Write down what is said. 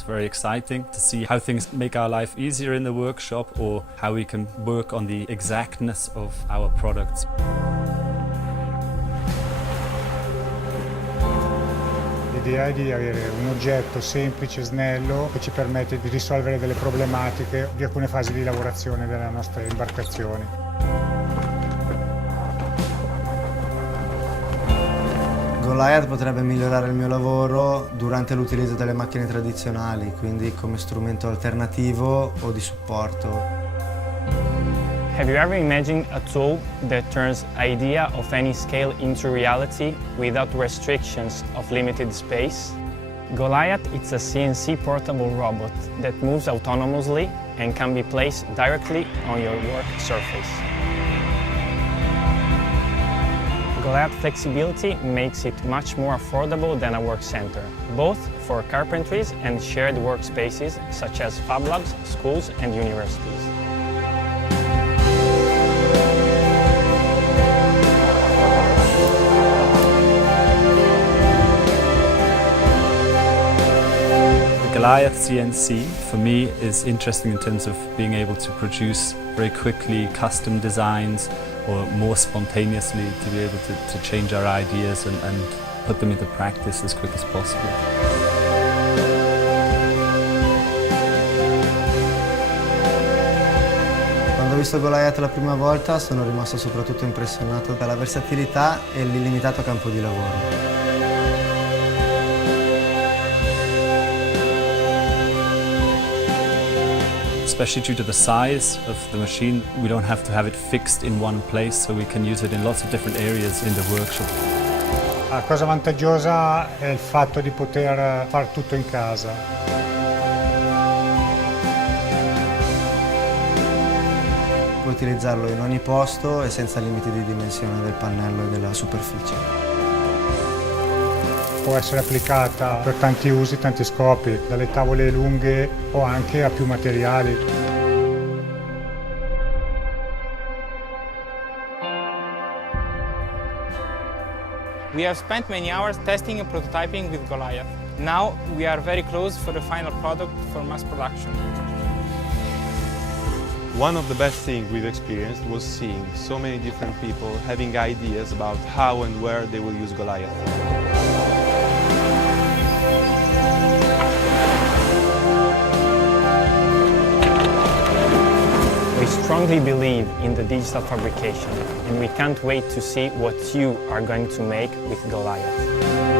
It's very exciting to see how things make our life easier in the workshop or how we can work on the exactness of our products. L'idea è di avere un oggetto semplice, snello, che ci permette di risolvere delle problematiche di alcune fasi di lavorazione delle nostre imbarcazioni. Goliath potrebbe migliorare il mio lavoro durante l'utilizzo delle macchine tradizionali, quindi come strumento alternativo o di supporto. Have you ever imagined a tool that turns idea of any scale into reality without restrictions of limited space? Goliath is a CNC portable robot that moves autonomously and can be placed directly on your work surface. Goliath flexibility makes it much more affordable than a work center, both for carpentries and shared workspaces such as fab labs, schools and universities. Goliath CNC for me is interesting in terms of being able to produce very quickly custom designs or more spontaneously to be able to change our ideas and put them into practice as quick as possible. Quando ho visto Goliath la prima volta sono rimasto soprattutto impressionato dalla versatilità e l'illimitato campo di lavoro. Especially due to the size of the machine, we don't have to have it fixed in one place, so we can use it in lots of different areas in the workshop. La cosa vantaggiosa è il fatto di poter fare tutto in casa. Puoi utilizzarlo in ogni posto e senza limiti di dimensione del pannello e della superficie. Può essere applicata per tanti usi, tanti scopi, dalle tavole lunghe o anche a più materiali. We have spent many hours testing and prototyping with Goliath. Now we are very close for the final product for mass production. One of the best things we've experienced was seeing so many different people having ideas about how and where they will use Goliath. We strongly believe in the digital fabrication and we can't wait to see what you are going to make with Goliath.